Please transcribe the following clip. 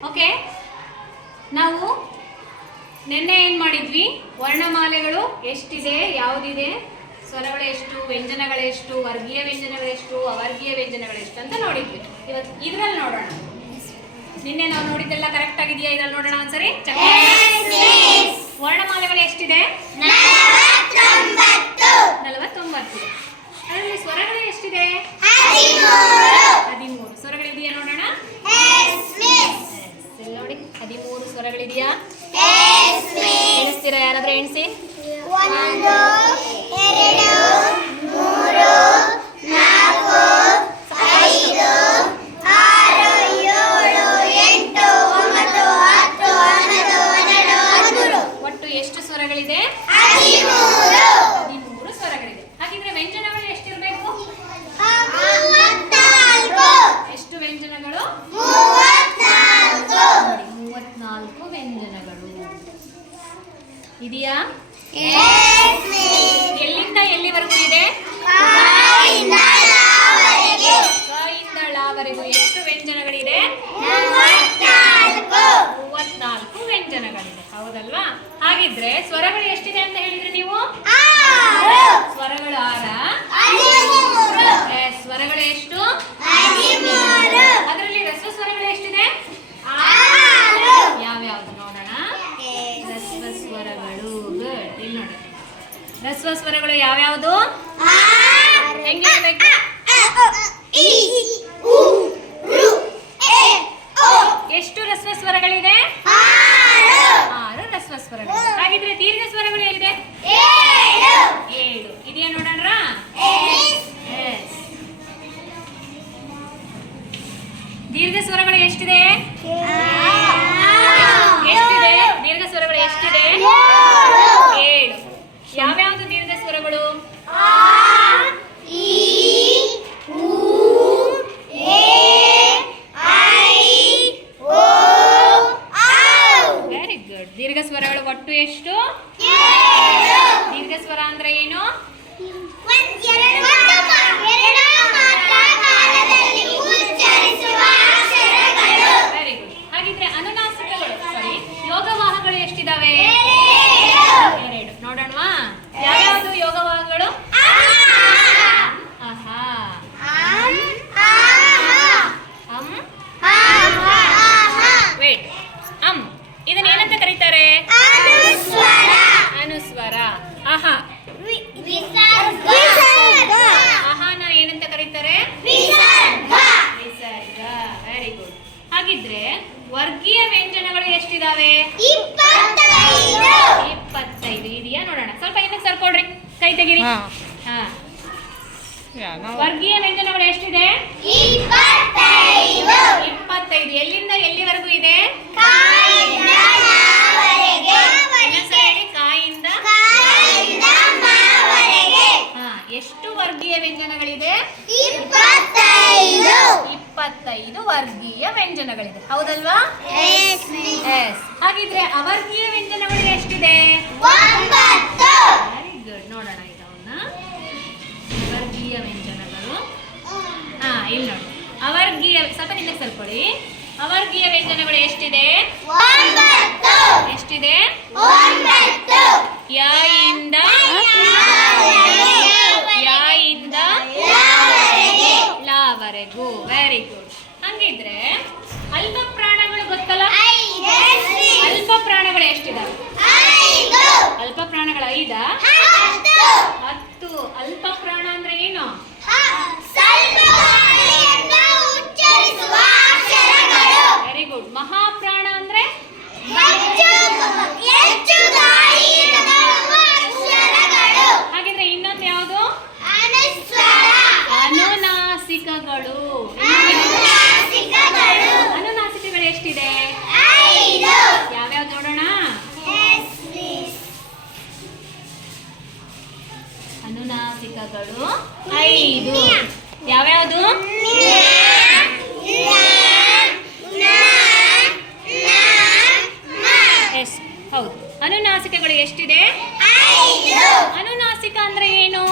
Okay? ನಾವು ನಿನ್ನೆ ಏನು ಮಾಡಿದ್ವಿ? ವರ್ಣಮಾಲೆಗಳು ಎಷ್ಟಿದೆ ಯಾವುದಿದೆ? ಸ್ವರಗಳು ಎಷ್ಟು ವ್ಯಂಜನಗಳೆಷ್ಟು ವರ್ಗೀಯ ವ್ಯಂಜನಗಳೆಷ್ಟು ಅವರ್ಗೀಯ ವ್ಯಂಜನಗಳೆಷ್ಟು ಅಂತ ನೋಡಿದ್ವಿ. ಇವತ್ತು ಇದ್ರಲ್ಲಿ ನೋಡೋಣ. ನಿನ್ನೆ ನಾವು ನೋಡಿದ್ದೆಲ್ಲ ಕರೆಕ್ಟ್ ಆಗಿದೆಯಾ? ಇದ್ರಲ್ಲಿ ನೋಡೋಣ ಒಂದ್ಸರಿ. ವರ್ಣಮಾಲೆಗಳು ಎಷ್ಟಿದೆ ನಲವತ್ತೊಂಬತ್ತಿದೆ ಅದರಲ್ಲಿ ಸ್ವರಗಳು ಎಷ್ಟಿದೆ ಹದಿಮೂರು ಸ್ವರಗಳಿದೆಯಾ ನೋಡೋಣ ಇಲ್ಲಿ ನೋಡಿ ಹದಿಮೂರು ಸ್ವರಗಳಿದೆಯಾ? ಎಣಿಸ್ತೀರಾ ಯಾರಾದ್ರೂ ಎಣಿಸಿ ಒಟ್ಟು ಎಷ್ಟು ಮೂರು ನಾಲ್ಕು ಐದು ಆರು ಏಳು ಎಂಟು ಒಂಬತ್ತು ಹತ್ತು ಹನ್ನೊಂದು ಹನ್ನೆರಡು ಹದಿಮೂರು ಒಟ್ಟು ಎಷ್ಟು ಸ್ವರಗಳಿದೆ ಹದಿಮೂರು ಹದಿಮೂರು ಸ್ವರಗಳಿದೆ ಹಾಗಿದ್ರೆ ವ್ಯಂಜನಗಳು ಎಷ್ಟಿರಬೇಕು ಮೂವತ್ನಾಲ್ಕು ಎಷ್ಟು ವ್ಯಂಜನಗಳು ಮೂವತ್ನಾಲ್ಕು ನೋಡಿ ಮೂವತ್ನಾಲ್ಕು ವ್ಯಂಜನಗಳು ಇದೆಯಾ? ಎಲ್ಲಿಂದ ಎಲ್ಲಿವರೆಗೂ ಇದೆ? ಲಾವರೆಗೆ ಎಷ್ಟು ವ್ಯಂಜನಗಳಿದೆ? ಮೂವತ್ನಾಲ್ಕು ವ್ಯಂಜನಗಳಿದೆ. ಹೌದಲ್ವಾ? ಹಾಗಿದ್ರೆ ಸ್ವರಗಳು ಎಷ್ಟಿದೆ ಅಂತ ಹೇಳಿದ್ರೆ ನೀವು ಆರು ಸ್ವರಗಳು ಆರ ಹದಿಮೂರು ಏ, ಸ್ವರಗಳು ಎಷ್ಟು ಹದಿಮೂರು ಅದರಲ್ಲಿ ರಸ್ವ ಸ್ವರಗಳು ಎಷ್ಟಿದೆ ಆರು ಯಾವ್ಯಾವ್ದು ನೋಡೋಣ ರಸ್ವ ಸ್ವರಗಳು ಗುಡ್ ಇಲ್ಲಿ ನೋಡಿ ರಸ್ವ ಸ್ವರಗಳು ಯಾವ್ಯಾವುದು ಹೆಂಗಿರ್ಬೇಕು ಎಷ್ಟು ರಸ್ವ ಸ್ವರಗಳಿದೆ ಆರು ರಸ್ವ ಸ್ವರಗಳು ಹಾಗಿದ್ರೆ ದೀರ್ಘ ಸ್ವರಗಳು ಏನಿದೆ ಏಳು. ಇದೆಯಾ ನೋಡೋಣ ಎಸ್ ದೀರ್ಘ ಸ್ವರಗಳು ಎಷ್ಟಿದೆ ಏಳು ಯಾವ್ಯಾವ್ದು ದೀರ್ಘ ಸ್ವರಗಳು ವೆರಿ ಗುಡ್ ದೀರ್ಘ ಸ್ವರಗಳು ಒಟ್ಟು ಎಷ್ಟು ದೀರ್ಘ ಸ್ವರ ಅಂದ್ರೆ ಏನು ವೆರಿ ಗುಡ್ ಹಾಗಿದ್ರೆ ಅನುನಾಸಿಕಗಳು ಸಾರಿ ಯೋಗವಾಹಗಳು ಎಷ್ಟಿದಾವೆ ಎರಡು ನೋಡೋಣವಾ? ಯಾವ್ದು ಯೋಗವಾಗಳು ವೇಟ್ ಅಂ ಇದನ್ನ ಏನಂತ ಕರೀತಾರೆ? ಅನುಸ್ವರ. ಆಹಾ. ಆಹಾನ ಏನಂತ ಕರೀತಾರೆ? ವೆರಿ ಗುಡ್ ಹಾಗಿದ್ರೆ ವರ್ಗೀಯ ವ್ಯಂಜನಗಳು ಎಷ್ಟಿದಾವೆ? ಇಪ್ಪತ್ತೈದು ಇದೆಯಾ ನೋಡೋಣ. ಸ್ವಲ್ಪ ಇನ್ನೂ ಸರ್ಕೊಡ್ರಿ ಕೈ ತೆಗೀರಿ. ಹಾ. ವರ್ಗೀಯ ವ್ಯಂಜನಗಳು ಎಷ್ಟಿದೆ? ಇಪ್ಪತ್ತೈದು. ಎಲ್ಲಿಂದ ಎಲ್ಲಿವರೆಗೂ ಇದೆ? ಕಾಯಿಂದ ಹಾ. ಎಷ್ಟು ವರ್ಗೀಯ ವ್ಯಂಜನಗಳಿದೆ ಇಪ್ಪತ್ತೈದು ವರ್ಗೀಯ ವ್ಯಂಜನಗಳಿದೆ. ಹೌದಲ್ವಾ? ಹಾಗಿದ್ರೆ ಅವರ್ಗೀಯ ವ್ಯಂಜನಗಳು ಎಷ್ಟಿದೆ? ವೆರಿ ಗುಡ್ ನೋಡೋಣ ಈಗ ಅವನ್ನ. ವರ್ಗೀಯ ವ್ಯಂಜನಗಳು. ಹಾ ಇಲ್ಲಿ ನೋಡಿ. ಅವರ್ಗೀಯ ಸ್ವಲ್ಪ ನಿಮಗೆ ಸರ್ಕೊಳ್ಳಿ. ಅವರ್ಗೀಯ ವ್ಯಂಜನಗಳು ಎಷ್ಟಿದೆ? ಎಷ್ಟಿದೆ? ಯ ಇಂದ ಯ ಇಂದ ಲಾವರೆಗೂ ವೆರಿ ಗುಡ್ ಹಂಗಿದ್ರೆ ಅಲ್ಪ ಪ್ರಾಣಗಳು ಗೊತ್ತಲ್ಲ? ಅಲ್ಪ ಪ್ರಾಣಗಳು ಎಷ್ಟಿದಾವೆ? ಅಲ್ಪ ಪ್ರಾಣಗಳು ಐದ? ಹತ್ತು. ಅಲ್ಪ ಪ್ರಾಣ ಅಂದ್ರೆ ಏನು? ವೆರಿ ಗುಡ್ ಮಹಾಪ್ರಾಣ ಅಂದ್ರೆ? ಹಾಗಿದ್ರೆ ಇನ್ನೊಂದು ಯಾವುದು? ಅನುನಾಸಿಕಗಳು. ಎಷ್ಟಿದೆ? ಐದು. ಯಾವ್ಯಾವ್ದು ನೋಡೋಣ? ಅನುನಾಸಿಕಗಳು. ಐದು. ಯಾವ್ಯಾವುದು? ಎಸ್ ಹೌದು. ಅನುನಾಸಿಕಗಳು ಎಷ್ಟಿದೆ? ಅನುನಾಸಿಕ ಅಂದ್ರೆ ಏನು?